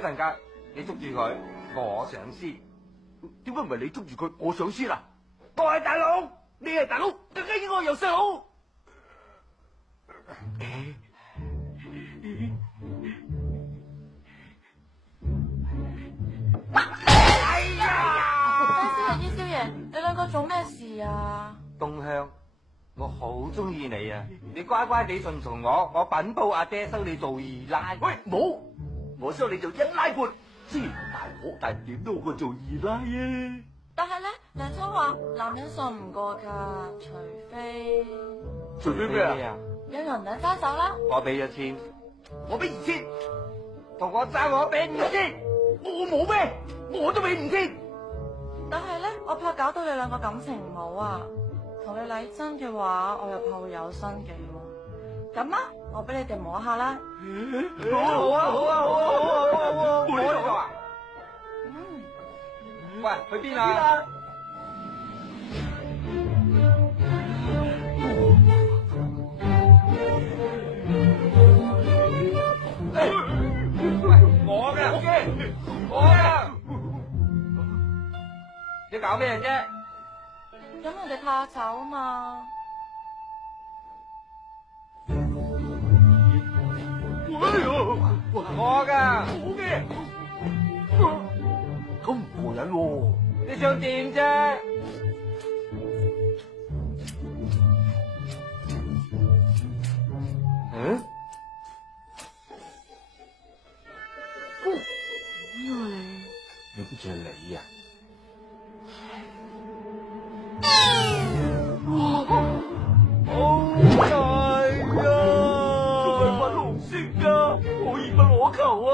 陣間你捉住佢，我上司。點解唔係你捉住佢，我上司啦？我係大佬，你係大佬，更加應該有細佬。哎呀！醫少爺，你兩個做咩事啊？東香，我好中意你啊！你乖乖地順從我，我稟報阿爹收你做二奶。喂，冇，我收你做一奶半。雖然大我，但係點都好過做二奶啊！但係咧，梁秋話男人信唔過噶，除非咩啊？有人兩揸手啦。我俾咗錢，我俾2000，同我爭我俾5000，我冇咩，我都俾5000。但係咧，我怕搞到你兩個感情唔好啊。同你禮真嘅話，我又怕會有新嘅喎。咁啊，我俾你哋摸下啦。好啊好啊好啊好啊好啊！摸呢個啊？喂，去邊啊？喂，我嘅，你搞咩啫？咁人哋怕醜啊嘛。我嘅，咁唔過癮喎！你想點啫？嗯？你估住係你啊？好大啊！仲係粉紅色噶，可以不可求啊！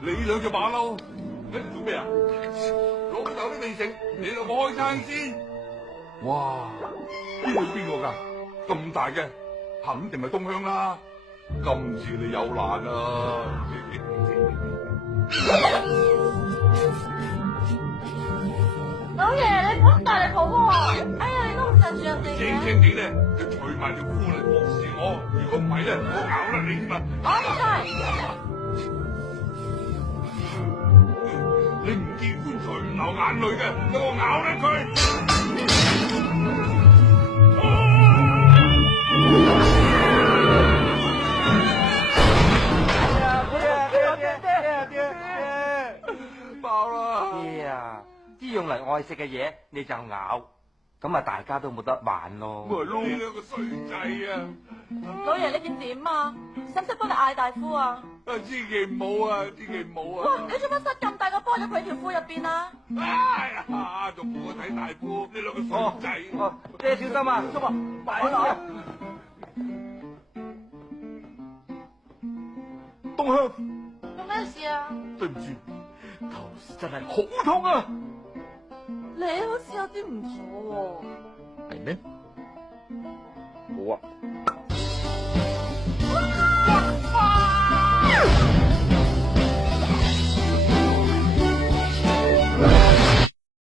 你兩隻馬騮喺度做咩啊？老豆都未食，你兩個開餐先。哇！呢個邊個噶？咁大嘅，肯定係東香啦。今次你有難啊！老爺，你唔好咁大力抱喎！哎呀，你都唔趁住人哋嘅。輕輕地咧，就除埋條褲嚟服侍我。如果唔係咧，我咬甩你添啊！唔該。你唔見棺材唔流眼淚嘅，等我咬甩佢！爆啦！爹啊，啲用嚟愛食嘅嘢你就咬，咁啊大家都冇得玩咯。咪撈你兩個衰仔啊！老爺呢邊點啊？使唔使幫你嗌大夫啊？千祈唔好啊！千祈唔好啊！哇！你做乜塞咁大個波入佢條褲入邊啊？哎呀，仲冇我睇大夫，你兩個衰仔！爹小心啊！小心啊！埋啊！東香，做咩事啊？對唔住，頭時真係好痛啊！你好似有啲唔妥喎。係咩？冇啊，